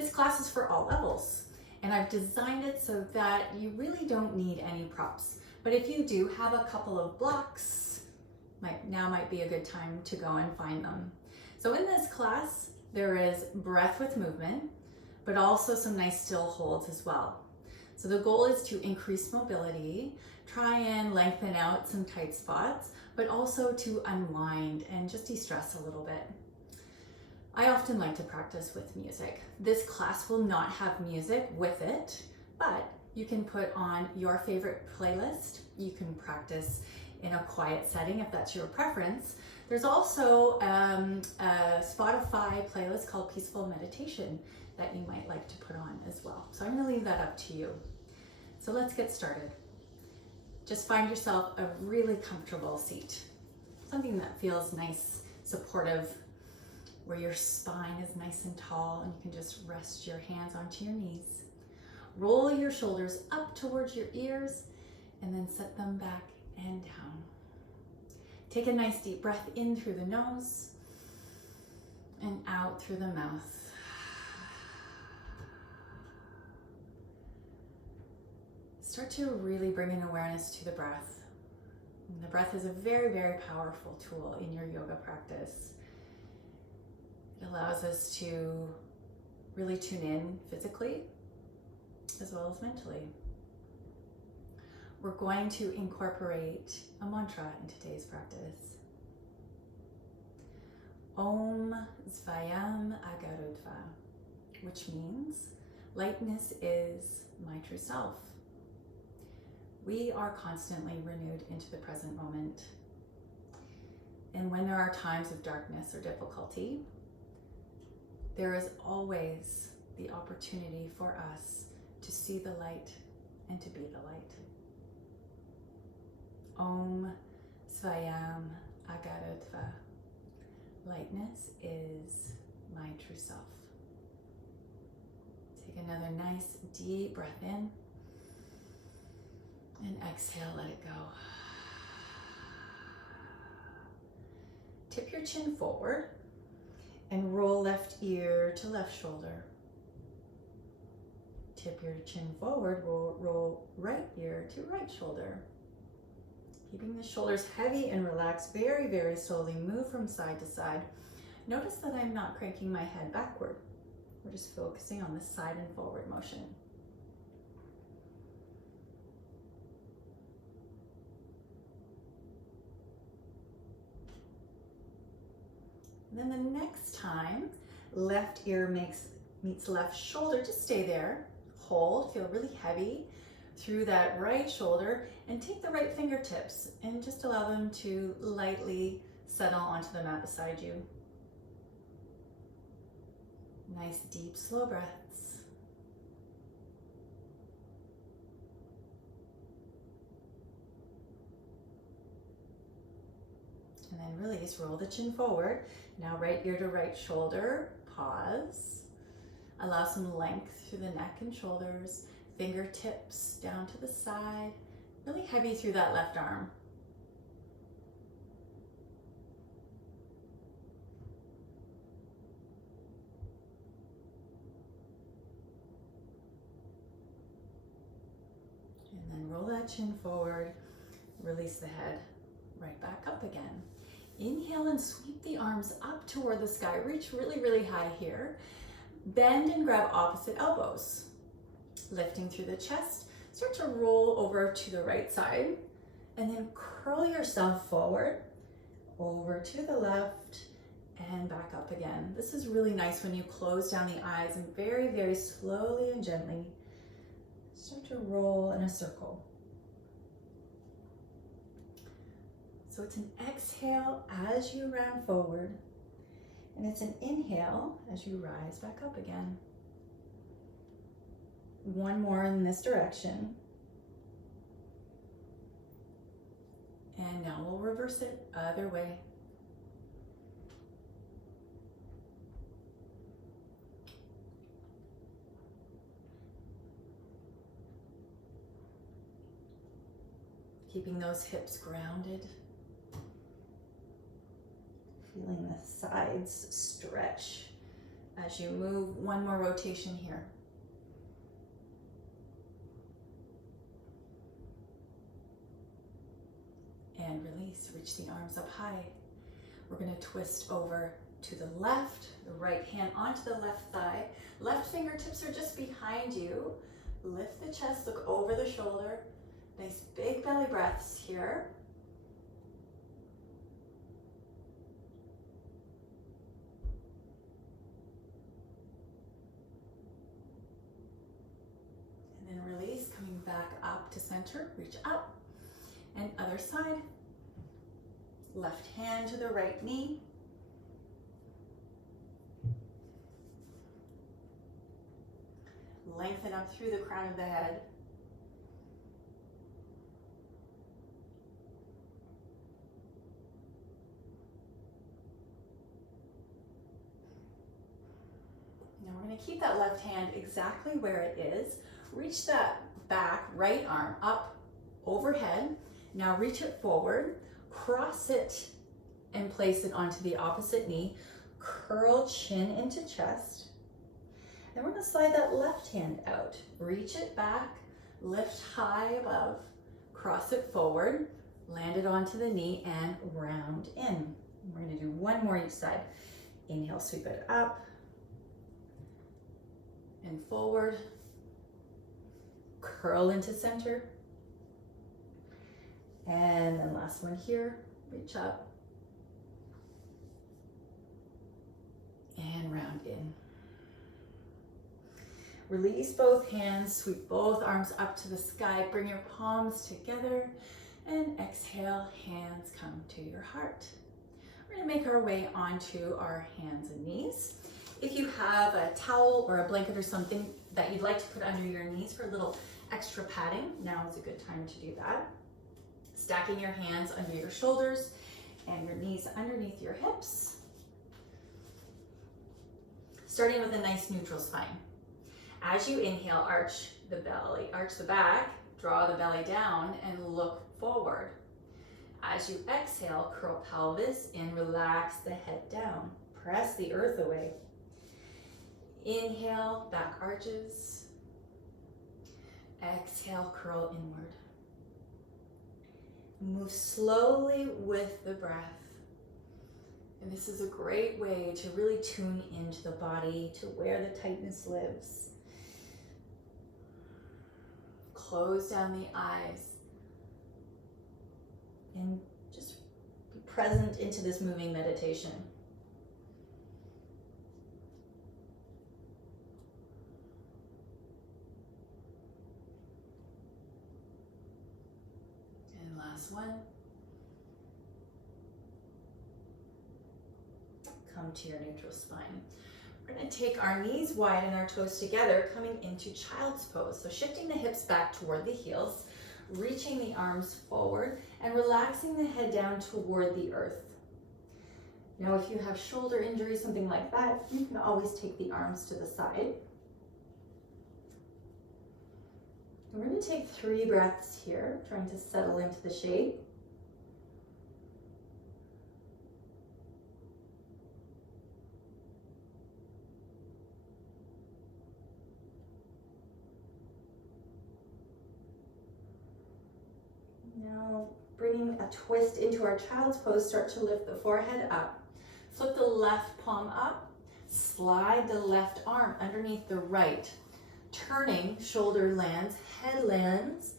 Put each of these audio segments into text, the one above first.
This class is for all levels, and I've designed it so that you really don't need any props. But if you do have a couple of blocks, now might be a good time to go and find them. So in this class, there is breath with movement, but also some nice still holds as well. So the goal is to increase mobility, try and lengthen out some tight spots, but also to unwind and just de-stress a little bit. I often like to practice with music. This class will not have music with it, but you can put on your favorite playlist. You can practice in a quiet setting if that's your preference. There's also a Spotify playlist called Peaceful Meditation that you might like to put on as well. So I'm gonna leave that up to you. So let's get started. Just find yourself a really comfortable seat, something that feels nice, supportive, where your spine is nice and tall and you can just rest your hands onto your knees. Roll your shoulders up towards your ears and then set them back and down. Take a nice deep breath in through the nose and out through the mouth. Start to really bring an awareness to the breath. And the breath is a very, very powerful tool in your yoga practice. It allows us to really tune in physically as well as mentally. We're going to incorporate a mantra in today's practice. Om Svayam Agarudha, which means lightness is my true self. We are constantly renewed into the present moment. And when there are times of darkness or difficulty, there is always the opportunity for us to see the light and to be the light. Om Svayam Agarudha. Lightness is my true self. Take another nice deep breath in and exhale, let it go. Tip your chin forward and roll left ear to left shoulder. Tip your chin forward, roll right ear to right shoulder. Keeping the shoulders heavy and relaxed, very, very slowly move from side to side. Notice that I'm not cranking my head backward. We're just focusing on the side and forward motion. And then the next time, left ear meets left shoulder, just stay there. Hold, feel really heavy through that right shoulder, and take the right fingertips and just allow them to lightly settle onto the mat beside you. Nice deep slow breaths. And then release, roll the chin forward. Now right ear to right shoulder, pause. Allow some length through the neck and shoulders. Fingertips down to the side, really heavy through that left arm. And then roll that chin forward, release the head right back up again. Inhale and sweep the arms up toward the sky. Reach really, really high here. Bend and grab opposite elbows. Lifting through the chest, start to roll over to the right side and then curl yourself forward, over to the left and back up again. This is really nice when you close down the eyes and very, very slowly and gently start to roll in a circle. So it's an exhale as you round forward, and it's an inhale as you rise back up again. One more in this direction. And now we'll reverse it other way. Keeping those hips grounded. Feeling the sides stretch as you move. One more rotation here. And release, reach the arms up high. We're gonna twist over to the left, the right hand onto the left thigh. Left fingertips are just behind you. Lift the chest, look over the shoulder. Nice big belly breaths here. And then release, coming back up to center, reach up. And other side. Left hand to the right knee. Lengthen up through the crown of the head. Now we're going to keep that left hand exactly where it is. Reach that back right arm up overhead. Now reach it forward, cross it and place it onto the opposite knee. Curl chin into chest. Then we're going to slide that left hand out. Reach it back, lift high above, cross it forward, land it onto the knee and round in. We're going to do one more each side. Inhale, sweep it up and forward. Curl into center. And then last one here, reach up and round in. Release both hands, sweep both arms up to the sky, bring your palms together, and exhale, hands come to your heart. We're gonna make our way onto our hands and knees. If you have a towel or a blanket or something that you'd like to put under your knees for a little extra padding, now is a good time to do that. Stacking your hands under your shoulders and your knees underneath your hips. Starting with a nice neutral spine. As you inhale, arch the belly, arch the back, draw the belly down and look forward. As you exhale, curl pelvis in, relax the head down. Press the earth away. Inhale, back arches. Exhale, curl inward. Move slowly with the breath. And this is a great way to really tune into the body, to where the tightness lives. Close down the eyes and just be present into this moving meditation. And last one. Come to your neutral spine. We're going to take our knees wide and our toes together, coming into child's pose. So shifting the hips back toward the heels, reaching the arms forward, and relaxing the head down toward the earth. Now, if you have shoulder injury, something like that, you can always take the arms to the side. We're going to take 3 breaths here, trying to settle into the shape. Now, bringing a twist into our child's pose, start to lift the forehead up. Flip the left palm up, slide the left arm underneath the right. Turning, shoulder lands, head lands,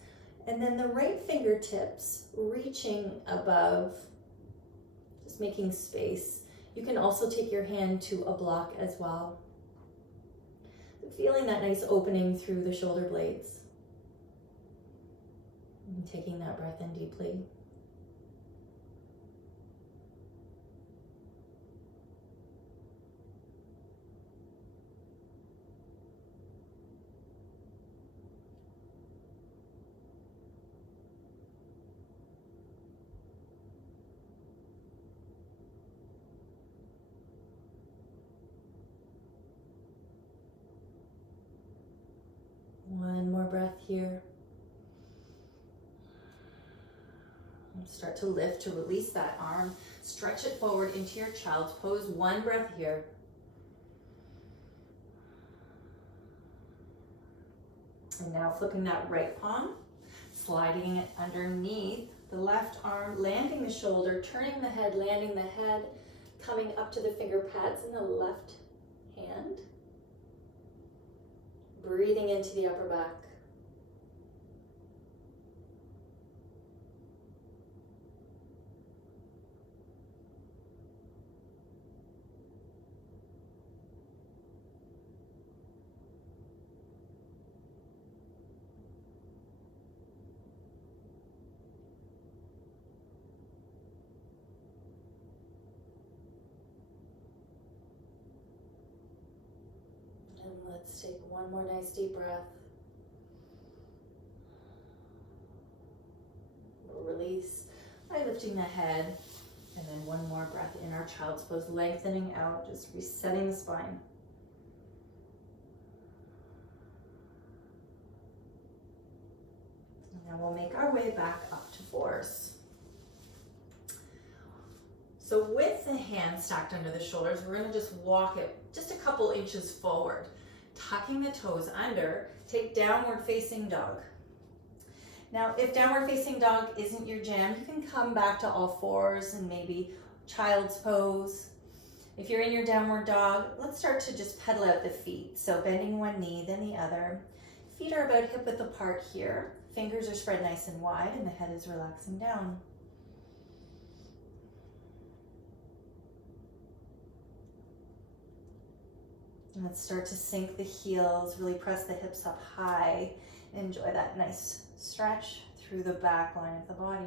and then the right fingertips reaching above, just making space. You can also take your hand to a block as well. Feeling that nice opening through the shoulder blades. And taking that breath in deeply. One more breath here. Start to lift to release that arm. Stretch it forward into your child's pose. One breath here. And now flipping that right palm, sliding it underneath the left arm, landing the shoulder, turning the head, landing the head, coming up to the finger pads in the left hand. Breathing into the upper back. And let's take one more nice deep breath. We'll release by lifting the head. And then one more breath in our child's pose, lengthening out, just resetting the spine. And now we'll make our way back up to fours. So with the hands stacked under the shoulders, we're going to just walk it just a couple inches forward, tucking the toes under, take downward facing dog. Now, if downward facing dog isn't your jam, you can come back to all fours and maybe child's pose. If you're in your downward dog, let's start to just pedal out the feet. So bending one knee, then the other. Feet are about hip width apart here. Fingers are spread nice and wide and the head is relaxing down. And let's start to sink the heels, really press the hips up high. Enjoy that nice stretch through the back line of the body.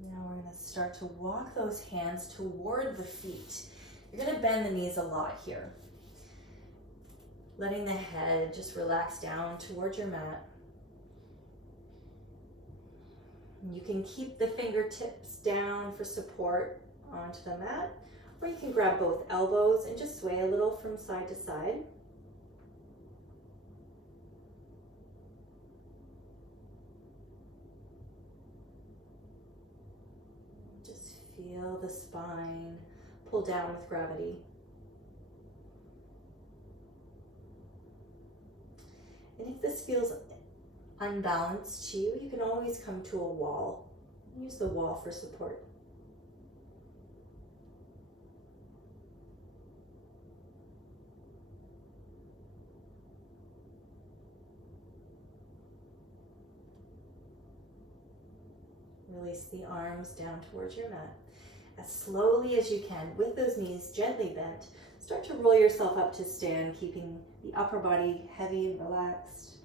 Now we're going to start to walk those hands toward the feet. You're going to bend the knees a lot here. Letting the head just relax down towards your mat. You can keep the fingertips down for support onto the mat, or you can grab both elbows and just sway a little from side to side. Just feel the spine pull down with gravity. And if this feels unbalanced to you, you can always come to a wall. Use the wall for support. Release the arms down towards your mat. As slowly as you can, with those knees gently bent, start to roll yourself up to stand, keeping the upper body heavy and relaxed.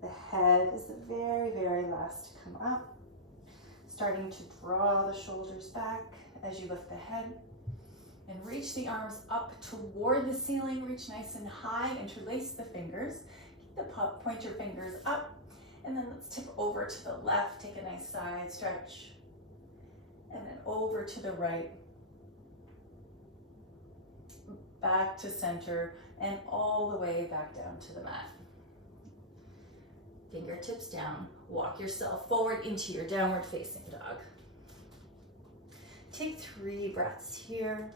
The head is the very, very last to come up. Starting to draw the shoulders back as you lift the head. And reach the arms up toward the ceiling. Reach nice and high. Interlace the fingers. Keep the pointer fingers up. And then let's tip over to the left. Take a nice side stretch. And then over to the right. Back to center. And all the way back down to the mat. Fingertips down. Walk yourself forward into your downward facing dog. Take 3 breaths here.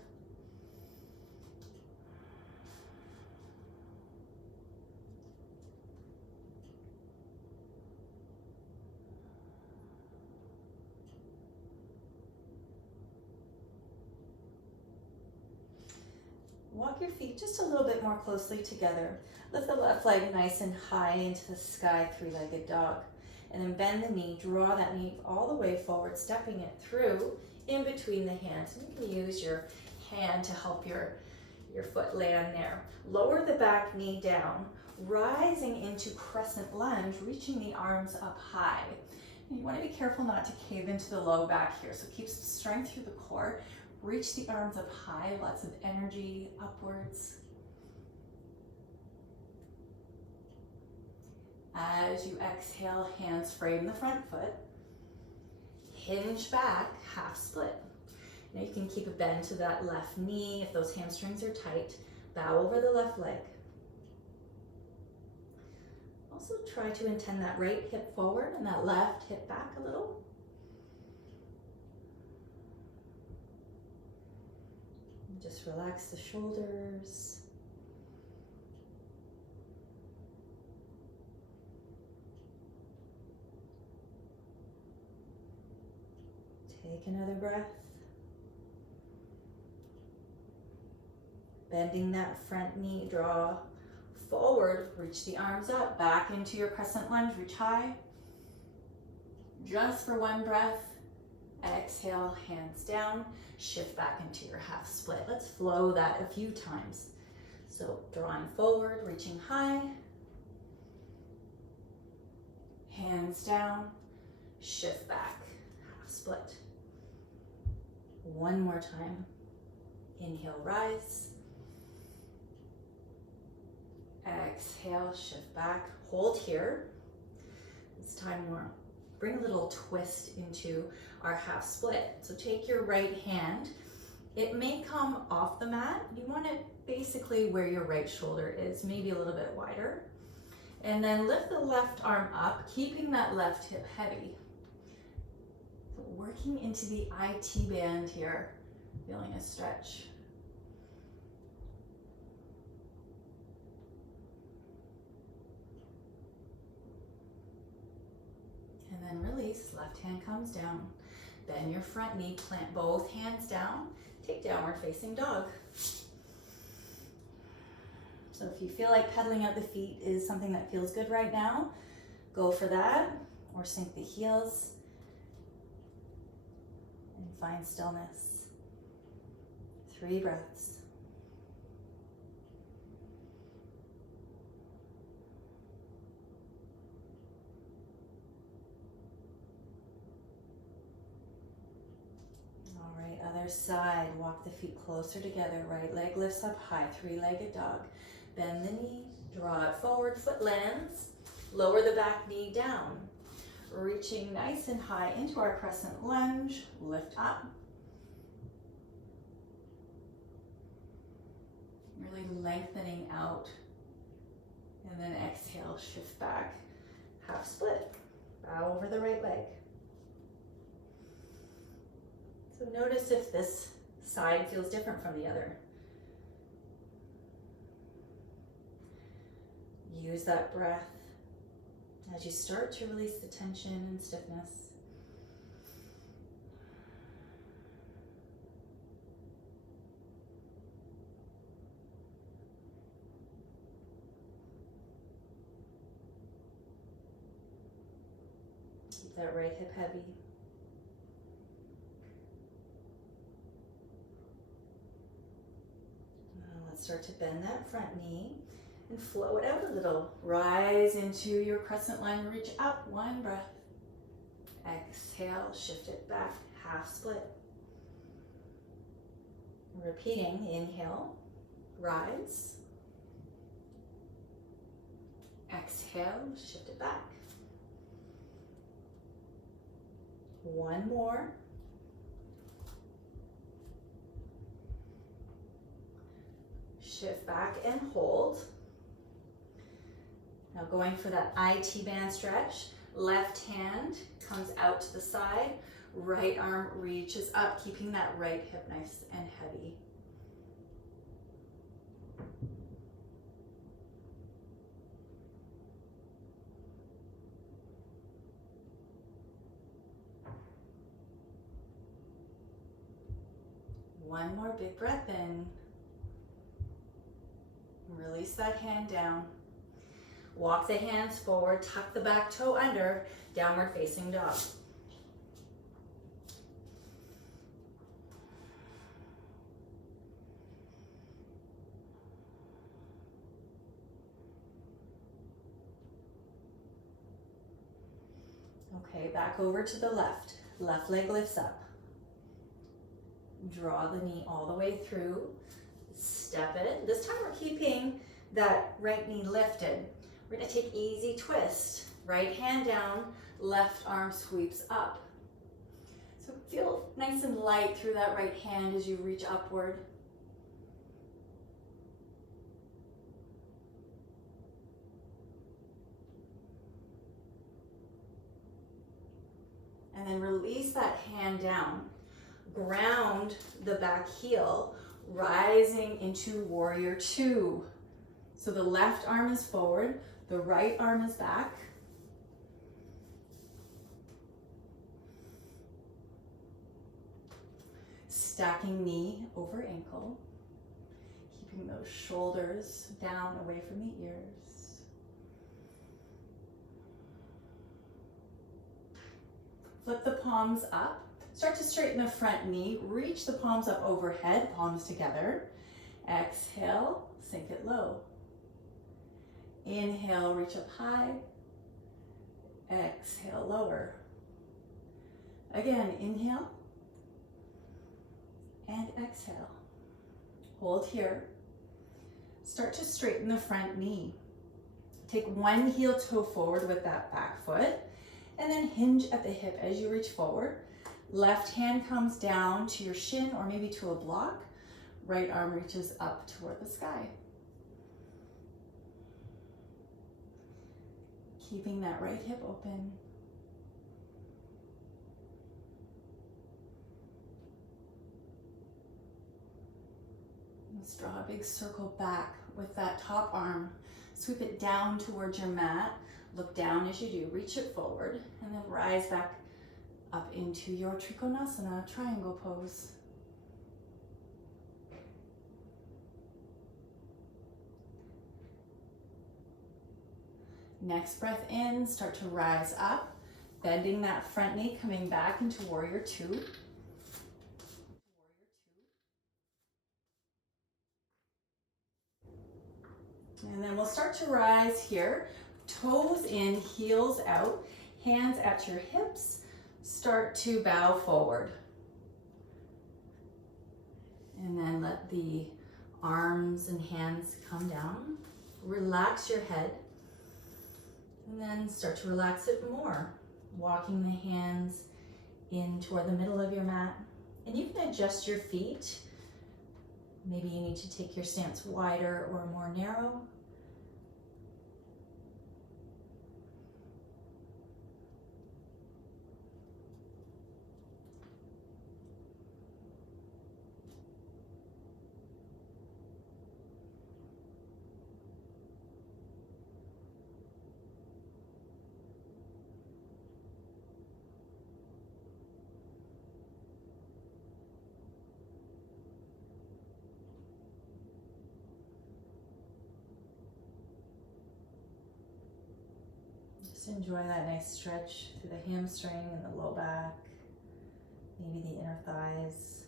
Walk your feet just a little bit more closely together. Lift the left leg nice and high into the sky, 3-legged dog. And then bend the knee, draw that knee all the way forward, stepping it through in between the hands. And you can use your hand to help your foot land there. Lower the back knee down, rising into crescent lunge, reaching the arms up high. And you want to be careful not to cave into the low back here. So keep some strength through the core. Reach the arms up high, lots of energy upwards. As you exhale, hands frame the front foot. Hinge back, half split. Now you can keep a bend to that left knee if those hamstrings are tight. Bow over the left leg. Also try to intend that right hip forward and that left hip back a little. And just relax the shoulders. Take another breath. Bending that front knee, draw forward, reach the arms up, back into your crescent lunge, reach high. Just for one breath. Exhale, hands down, shift back into your half split. Let's flow that a few times. So drawing forward, reaching high. Hands down, shift back, half split. One more time. Inhale, rise. Exhale, shift back, hold here. This time we'll bring a little twist into our half split. So take your right hand. It may come off the mat. You want it basically where your right shoulder is, maybe a little bit wider. And then lift the left arm up, keeping that left hip heavy. So working into the IT band here, feeling a stretch. And then release, left hand comes down. Bend your front knee, plant both hands down, take downward facing dog. So if you feel like pedaling out the feet is something that feels good right now, go for that, or sink the heels and find stillness. 3 breaths. All right, other side, walk the feet closer together, right leg lifts up high, 3-legged dog. Bend the knee, draw it forward, foot lands, lower the back knee down. Reaching nice and high into our crescent lunge, lift up. Really lengthening out. And then exhale, shift back, half split. Bow over the right leg. So notice if this side feels different from the other. Use that breath as you start to release the tension and stiffness. Keep that right hip heavy. Now let's start to bend that front knee. And flow it out a little. Rise into your crescent line, reach up, 1 breath. Exhale, shift it back, half split. Repeating, inhale, rise. Exhale, shift it back. 1 more. Shift back and hold. Now going for that IT band stretch, left hand comes out to the side, right arm reaches up, keeping that right hip nice and heavy. One more big breath in. Release that hand down. Walk the hands forward, tuck the back toe under, downward facing dog. Okay, back over to the left. Left leg lifts up. Draw the knee all the way through. Step it. This time we're keeping that right knee lifted. We're going to take easy twist. Right hand down, left arm sweeps up. So feel nice and light through that right hand as you reach upward. And then release that hand down. Ground the back heel, rising into warrior two. So the left arm is forward, the right arm is back. Stacking knee over ankle. Keeping those shoulders down away from the ears. Flip the palms up. Start to straighten the front knee. Reach the palms up overhead, palms together. Exhale, sink it low. Inhale, reach up high. Exhale, lower. Again, inhale. And exhale. Hold here. Start to straighten the front knee. Take one heel toe forward with that back foot, and then hinge at the hip as you reach forward. Left hand comes down to your shin or maybe to a block. Right arm reaches up toward the sky. Keeping that right hip open. Let's draw a big circle back with that top arm. Sweep it down towards your mat. Look down as you do. Reach it forward and then rise back up into your Trikonasana triangle pose. Next breath in, start to rise up, bending that front knee, coming back into warrior two. And then we'll start to rise here, toes in, heels out, hands at your hips. Start to bow forward. And then let the arms and hands come down. Relax your head. And then start to relax it more. Walking the hands in toward the middle of your mat. And you can adjust your feet. Maybe you need to take your stance wider or more narrow. Just enjoy that nice stretch through the hamstring and the low back, maybe the inner thighs.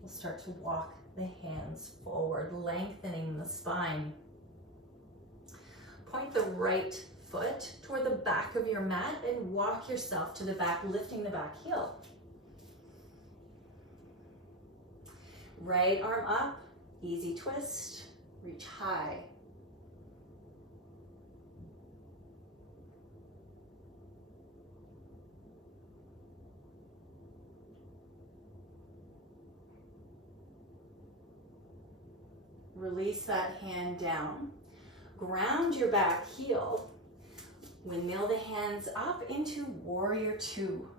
We'll start to walk the hands forward, lengthening the spine. Point the right foot toward the back of your mat and walk yourself to the back, lifting the back heel. Right arm up, easy twist, reach high. Release that hand down. Ground your back heel. Windmill the hands up into warrior two.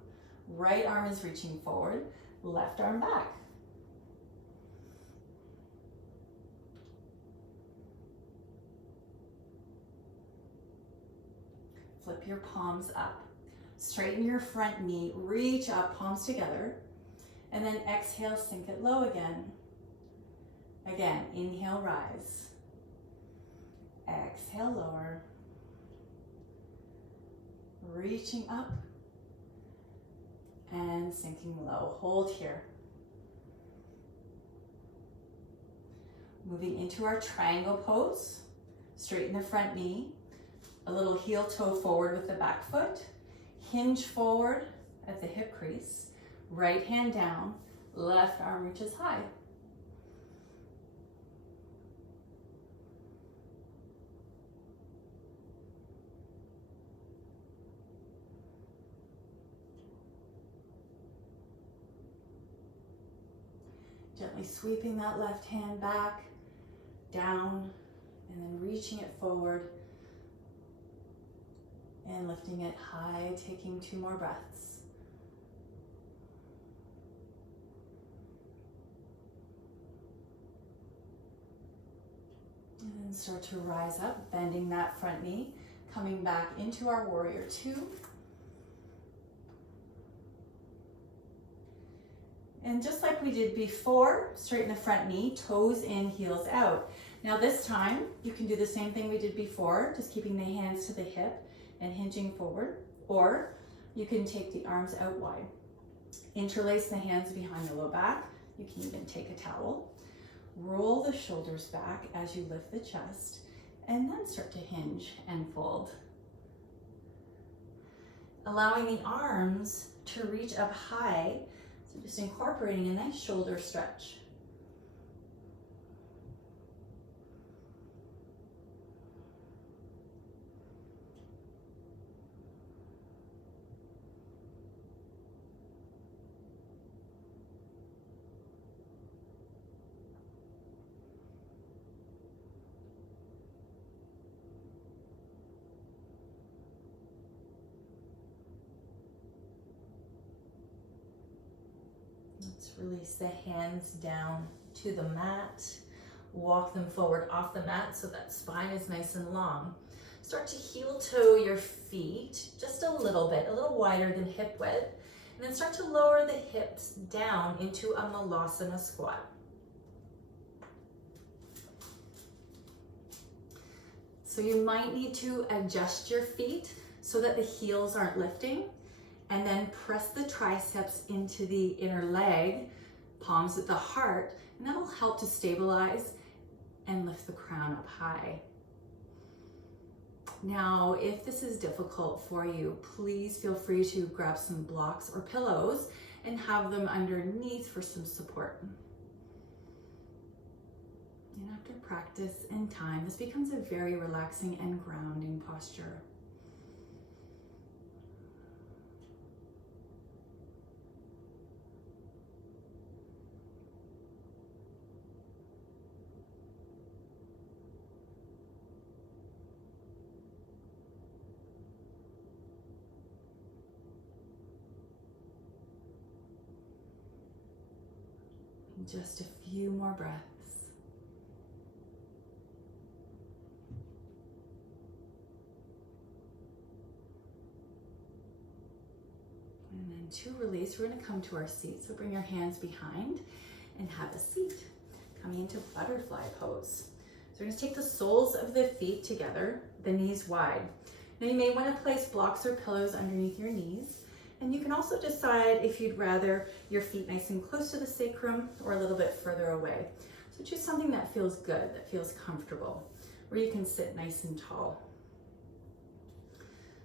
Right arm is reaching forward, left arm back. Flip your palms up. Straighten your front knee, reach up, palms together. And then exhale, sink it low again. Again, inhale, rise. Exhale, lower. Reaching up and sinking low. Hold here. Moving into our triangle pose. Straighten the front knee. A little heel toe forward with the back foot. Hinge forward at the hip crease. Right hand down. Left arm reaches high. Gently sweeping that left hand back, down, and then reaching it forward and lifting it high, taking 2 more breaths. And then start to rise up, bending that front knee, coming back into our warrior 2. And just like we did before, straighten the front knee, toes in, heels out. Now this time, you can do the same thing we did before, just keeping the hands to the hip and hinging forward, or you can take the arms out wide. Interlace the hands behind the low back. You can even take a towel. Roll the shoulders back as you lift the chest, and then start to hinge and fold. Allowing the arms to reach up high, so just incorporating a nice shoulder stretch. Let's release the hands down to the mat. Walk them forward off the mat so that spine is nice and long. Start to heel toe your feet just a little bit, a little wider than hip width. And then start to lower the hips down into a Malasana squat. So you might need to adjust your feet so that the heels aren't lifting, and then press the triceps into the inner leg, palms at the heart, and that'll help to stabilize and lift the crown up high. Now, if this is difficult for you, please feel free to grab some blocks or pillows and have them underneath for some support. And after practice and time, this becomes a very relaxing and grounding posture. Just a few more breaths. And then to release, we're going to come to our seat. So bring your hands behind and have a seat. Coming into butterfly pose. So we're going to take the soles of the feet together, the knees wide. Now you may want to place blocks or pillows underneath your knees. And you can also decide if you'd rather your feet nice and close to the sacrum or a little bit further away. So choose something that feels good, that feels comfortable, where you can sit nice and tall.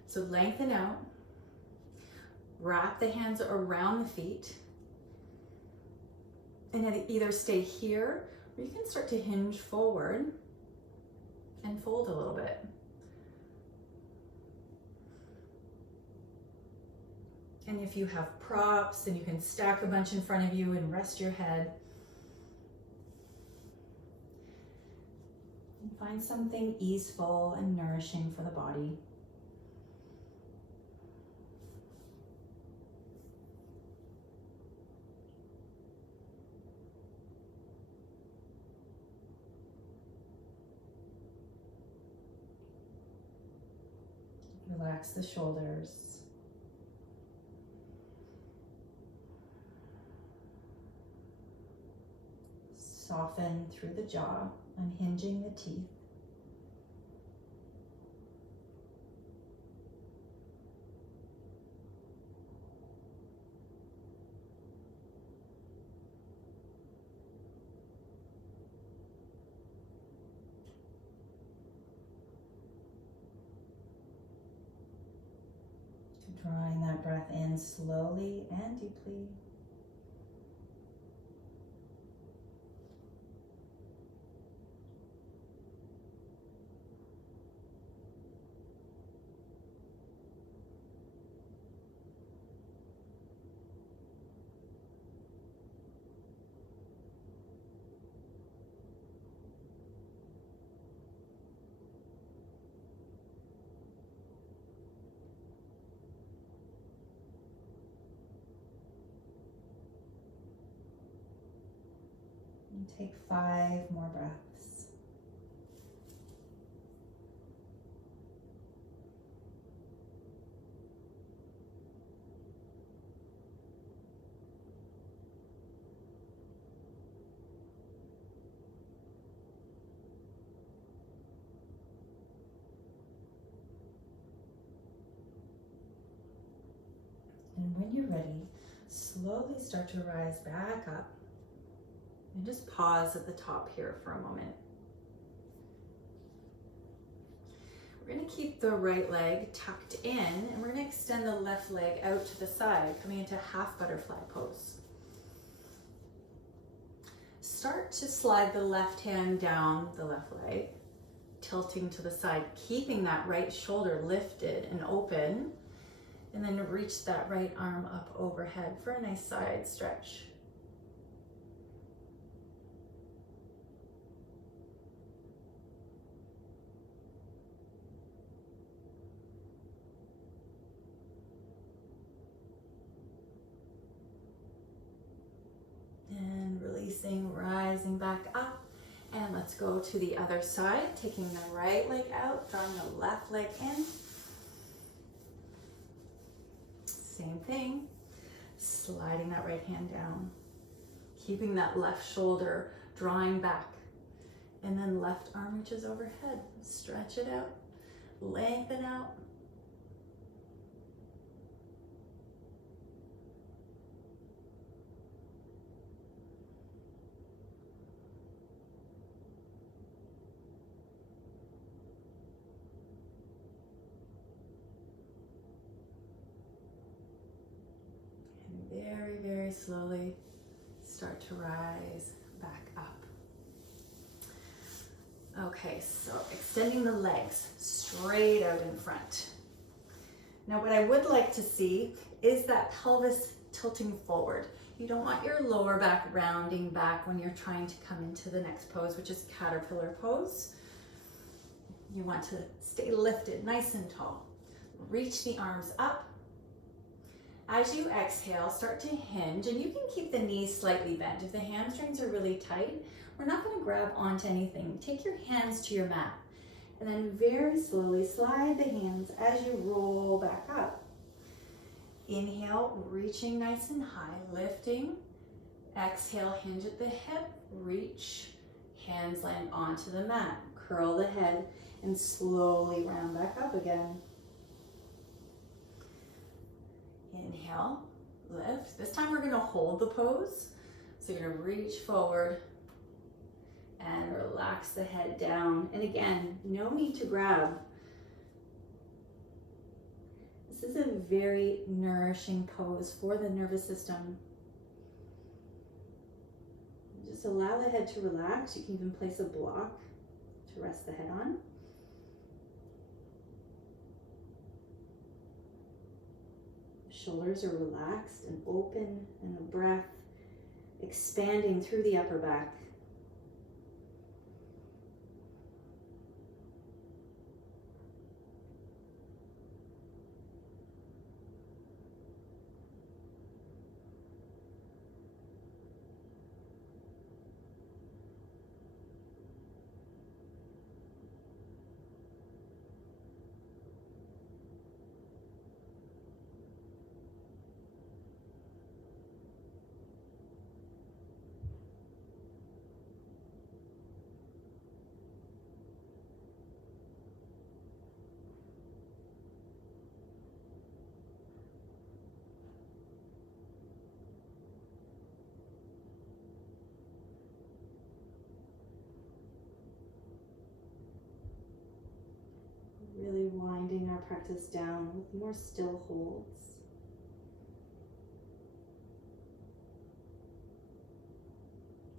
So lengthen out, wrap the hands around the feet, and then either stay here or you can start to hinge forward and fold a little bit. And if you have props, then you can stack a bunch in front of you and rest your head. And find something easeful and nourishing for the body. Relax the shoulders. Soften through the jaw, unhinging the teeth. Drawing that breath in slowly and deeply. Take 5 more breaths. And when you're ready, slowly start to rise back up. And just pause at the top here for a moment. We're going to keep the right leg tucked in, and we're going to extend the left leg out to the side, coming into half butterfly pose. Start to slide the left hand down the left leg, tilting to the side, keeping that right shoulder lifted and open, and then reach that right arm up overhead for a nice side stretch. And releasing, rising back up. And let's go to the other side, taking the right leg out, drawing the left leg in. Same thing, sliding that right hand down, keeping that left shoulder drawing back, and then left arm reaches overhead. Stretch it out, lengthen out. Very, very slowly start to rise back up. Okay, so extending the legs straight out in front. Now what I would like to see is that pelvis tilting forward. You don't want your lower back rounding back when you're trying to come into the next pose, which is caterpillar pose. You want to stay lifted, nice and tall. Reach the arms up. As you exhale, start to hinge, and you can keep the knees slightly bent. If the hamstrings are really tight, we're not going to grab onto anything. Take your hands to your mat, and then very slowly slide the hands as you roll back up. Inhale, reaching nice and high, lifting. Exhale, hinge at the hip, reach, hands land onto the mat. Curl the head and slowly round back up again. Inhale, lift. This time we're going to hold the pose. So you're going to reach forward and relax the head down. And again, no need to grab. This is a very nourishing pose for the nervous system. Just allow the head to relax. You can even place a block to rest the head on. Shoulders are relaxed and open, and the breath expanding through the upper back. Really winding our practice down with more still holds.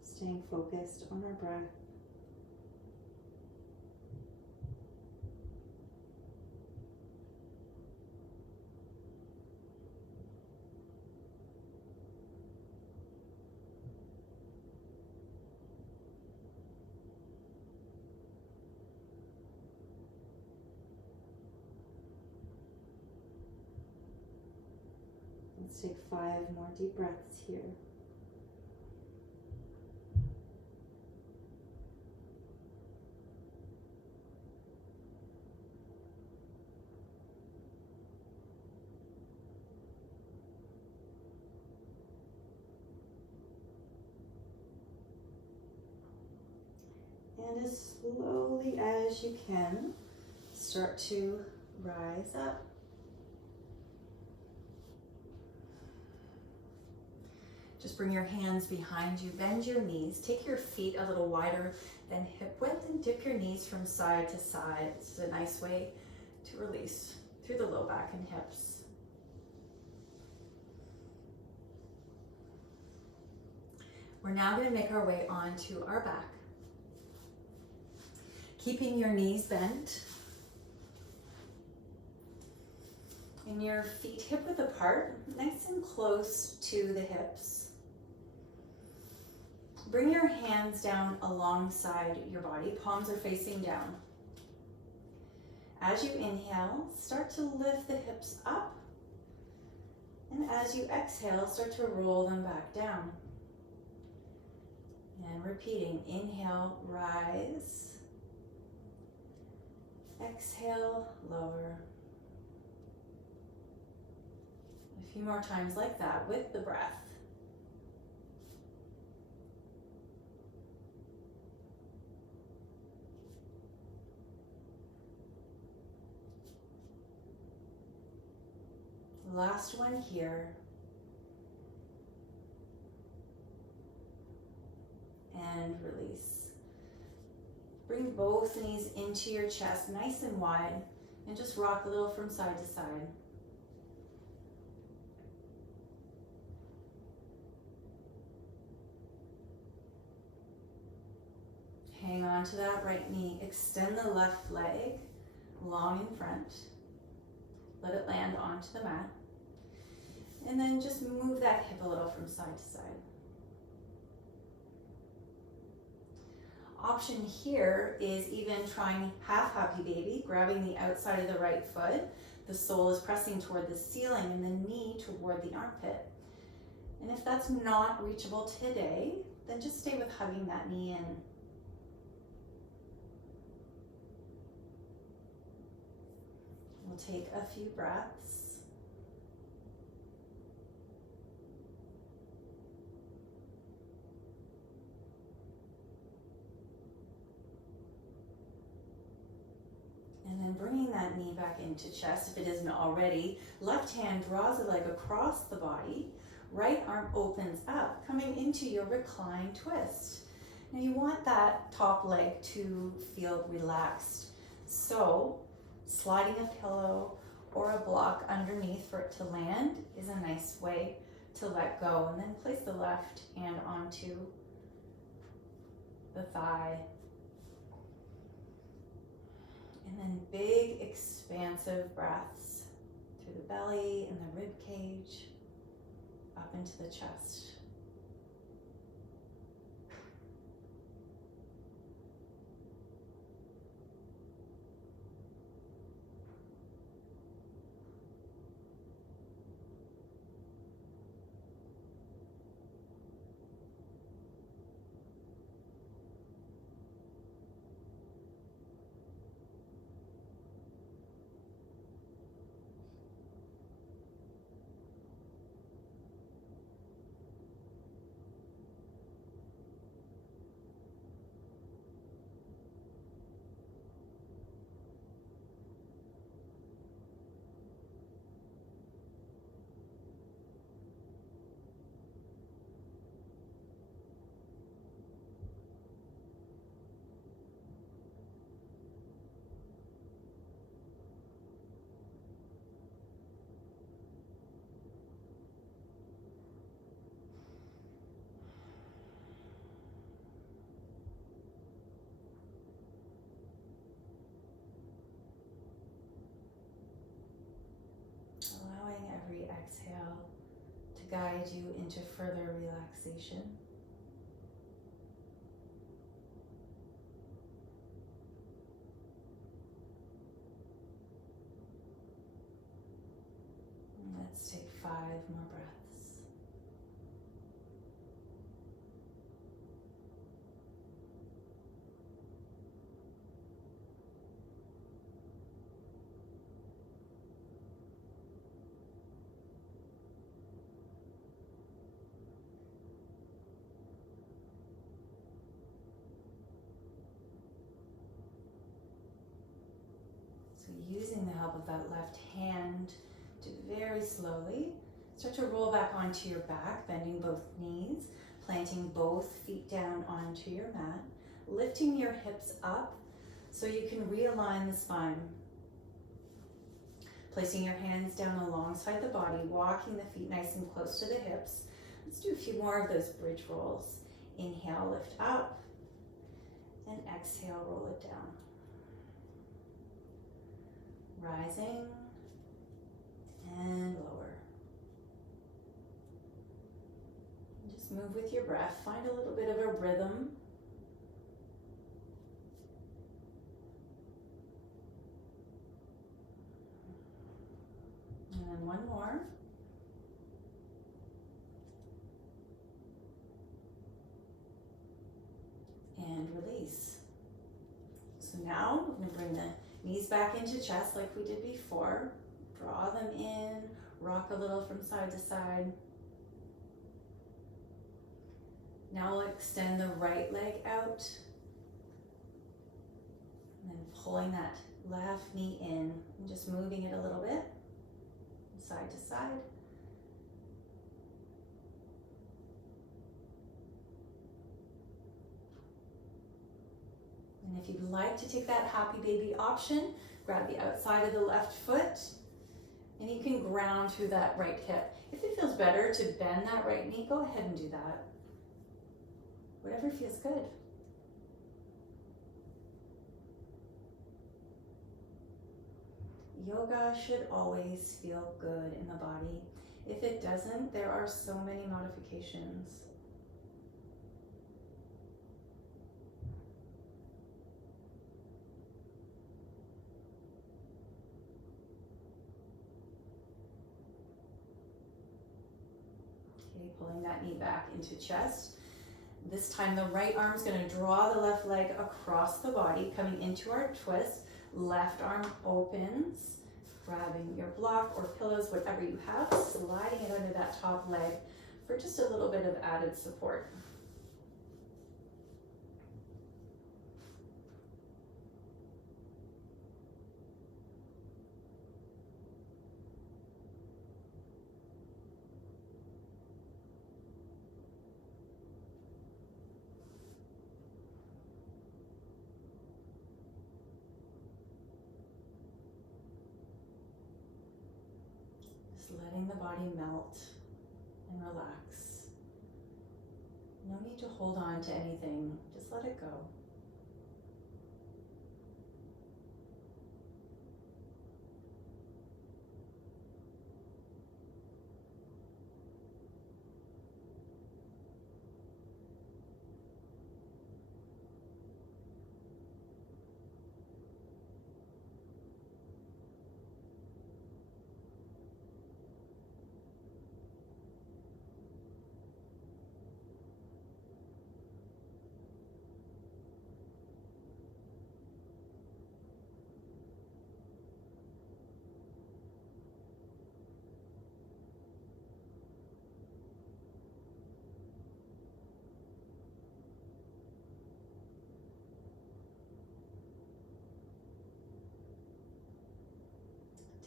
Staying focused on our breath. Let's take 5 more deep breaths here. And as slowly as you can, start to rise up. Just bring your hands behind you, bend your knees, take your feet a little wider than hip width and dip your knees from side to side. This is a nice way to release through the low back and hips. We're now going to make our way onto our back. Keeping your knees bent and your feet hip width apart, nice and close to the hips. Bring your hands down alongside your body, palms are facing down. As you inhale, start to lift the hips up, and as you exhale, start to roll them back down. And repeating, inhale, rise. Exhale, lower. A few more times like that with the breath. Last one here. And release. Bring both knees into your chest, nice and wide, and just rock a little from side to side. Hang on to that right knee. Extend the left leg long in front. Let it land onto the mat. And then just move that hip a little from side to side. Option here is even trying half happy baby, grabbing the outside of the right foot. The sole is pressing toward the ceiling and the knee toward the armpit. And if that's not reachable today, then just stay with hugging that knee in. We'll take a few breaths. And then bringing that knee back into chest, if it isn't already. Left hand draws the leg across the body. Right arm opens up, coming into your recline twist. Now you want that top leg to feel relaxed. So sliding a pillow or a block underneath for it to land is a nice way to let go. And then place the left hand onto the thigh. And then big expansive breaths through the belly and the rib cage up into the chest. Allowing every exhale to guide you into further relaxation. And let's take 5 more breaths. using the help of that left hand to very slowly start to roll back onto your back, bending both knees, planting both feet down onto your mat, lifting your hips up so you can realign the spine. Placing your hands down alongside the body, walking the feet nice and close to the hips. Let's do a few more of those bridge rolls. Inhale, lift up, and exhale, roll it down. Rising and lower. And just move with your breath. Find a little bit of a rhythm. And then one more. And release. So now we're going to bring the knees back into chest like we did before. Draw them in, rock a little from side to side. Now we'll extend the right leg out. And then pulling that left knee in and just moving it a little bit, side to side. And if you'd like to take that happy baby option, grab the outside of the left foot and you can ground through that right hip. If it feels better to bend that right knee, go ahead and do that. Whatever feels good. Yoga should always feel good in the body. If it doesn't, there are so many modifications. Okay, pulling that knee back into chest. This time the right arm's going to draw the left leg across the body, coming into our twist. Left arm opens, grabbing your block or pillows, whatever you have, sliding it under that top leg for just a little bit of added support. Letting the body melt and relax. No need to hold on to anything, just let it go.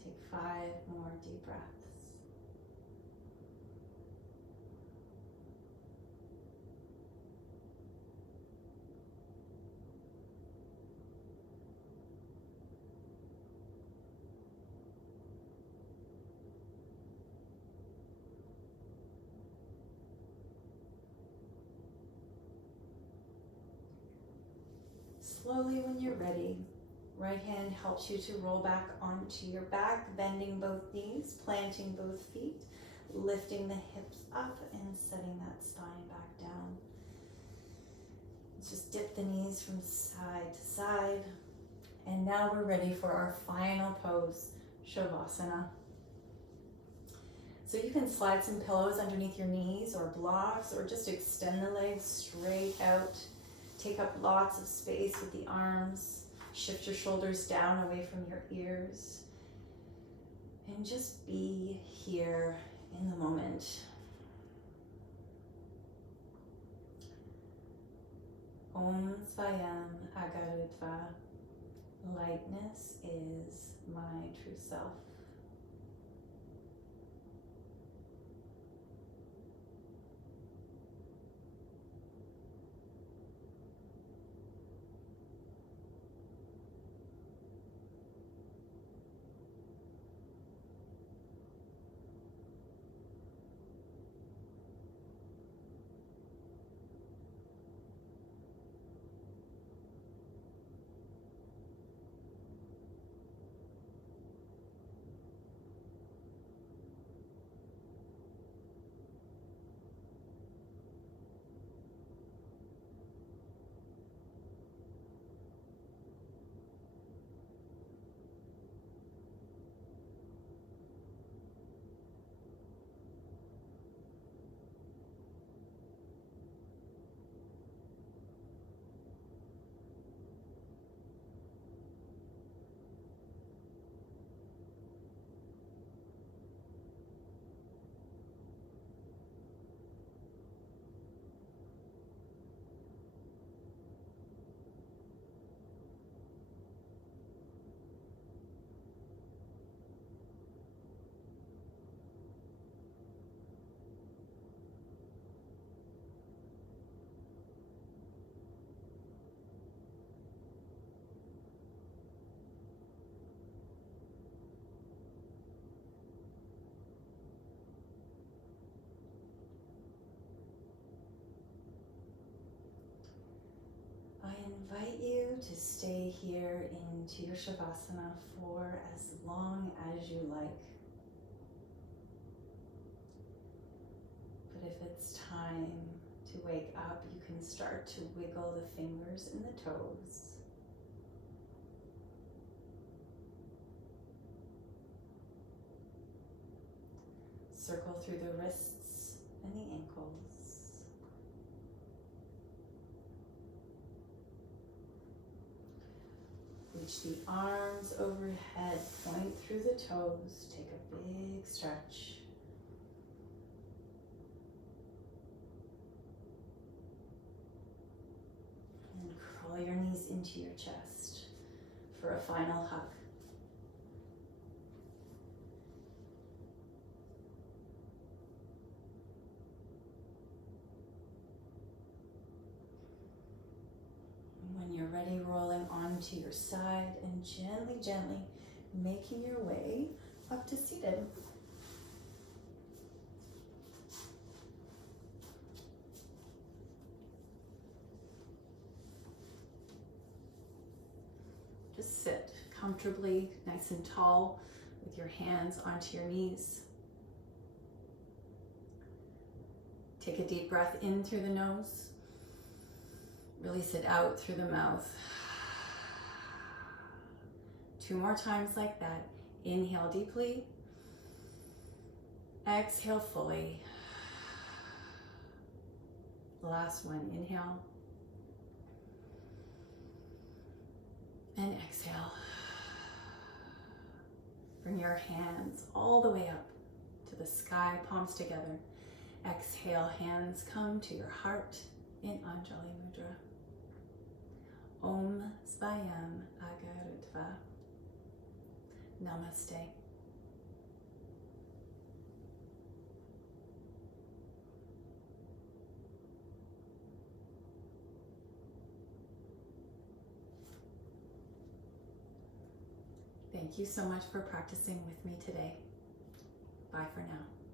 Take 5 more deep breaths. Slowly, when you're ready, right hand helps you to roll back onto your back, bending both knees, planting both feet, lifting the hips up and setting that spine back down. Let's just dip the knees from side to side. And now we're ready for our final pose, Shavasana. So you can slide some pillows underneath your knees or blocks, or just extend the legs straight out. Take up lots of space with the arms. Shift your shoulders down away from your ears. And just be here in the moment. Om Svayam Agarutva Lightness is my true self. I invite you to stay here into your Shavasana for as long as you like. But if it's time to wake up, you can start to wiggle the fingers and the toes. Circle through the wrists and the ankles. Reach the arms overhead, point through the toes, take a big stretch. And crawl your knees into your chest for a final hug. When you're ready, rolling onto your side and gently, gently making your way up to seated. Just sit comfortably, nice and tall, with your hands onto your knees. Take a deep breath in through the nose. Release it out through the mouth. 2 more times like that. Inhale deeply. Exhale fully. Last one. Inhale. And exhale. Bring your hands all the way up to the sky, palms together. Exhale, hands come to your heart in Anjali Mudra. Om Svayam Agarutva. Namaste. Thank you so much for practicing with me today. Bye for now.